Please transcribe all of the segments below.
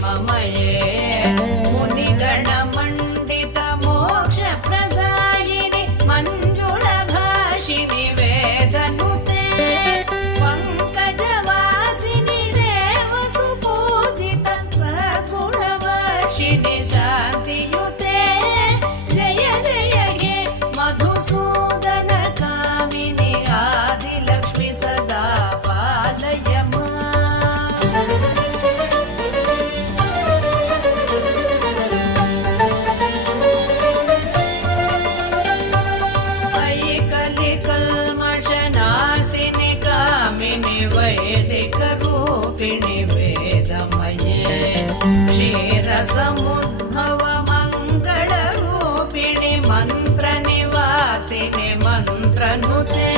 क्षेममये मुनिगणमण्डित मोक्षप्रदायिनि मञ्जुळभाषिनि वेदनुते पङ्कजवासिनि देवसुपूजित सद्गुणवर्षिणि शान्तियुते जय जय हे मधुसूदन कामिनि आदिलक्ष्मि सदा पालय वैदिकरूपिणि वेदमये क्षीरसमुद्भव मङ्गलरूपिणि मन्त्रनिवासिनि मन्त्रनुते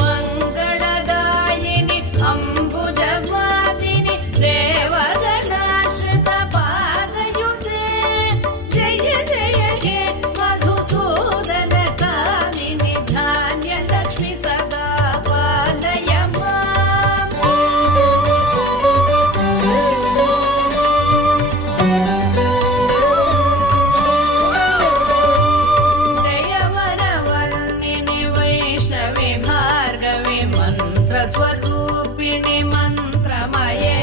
मङ्गलदायिनि अम्बुजवासिनि देवगणाश्रित पादयुते जय जय हे मधुसूदन कामिनि धान्यलक्ष्मि सदा पालय स्वरूपिणि मन्त्रमये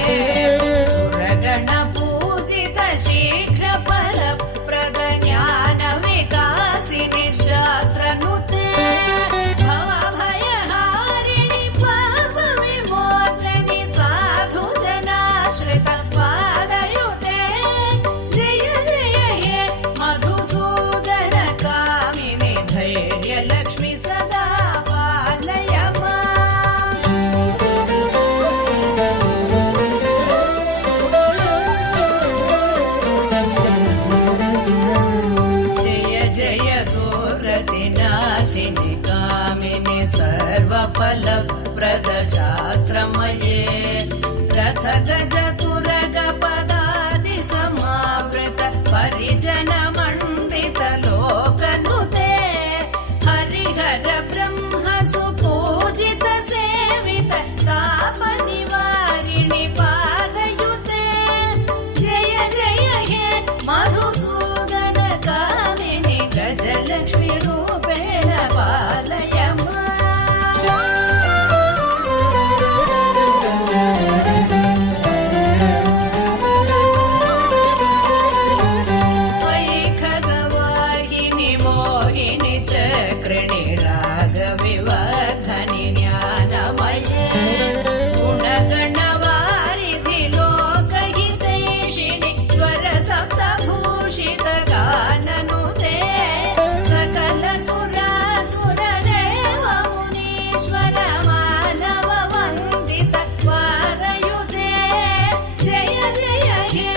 सुरगणपूजित शीघ्रफलप्रद ज्ञानविकासिनि शास्त्रनुते भवभयहारिणि पापविमोचनि साधुजनाश्रित पादयुते जय जय हे मधुसूदन कामिनि धैर्यलक्ष्मि सदा पालय नाशिनि कामिनि सर्वफलप्रद शास्त्रमये रथगजतुरगपदादि समावृत परिजनमण्डित लोकनुते हरिहर ब्रह्म सुपूजित सेवित तापनिवारिणि पादयुते जय जय हे मधुसूदन कामिनि गजलक्ष्मि रूपेण पालय वैखगवाहिनि मोहिनि चक्रिणि रागविवर्धनि ज्ञानमये गुणगणवारिधि लोकहितैषिणि स्वरसप्तभूषित गाननुते सकल सुरासुरदेव मुनीश्वर मानव वन्दित पादयुते जय जय हे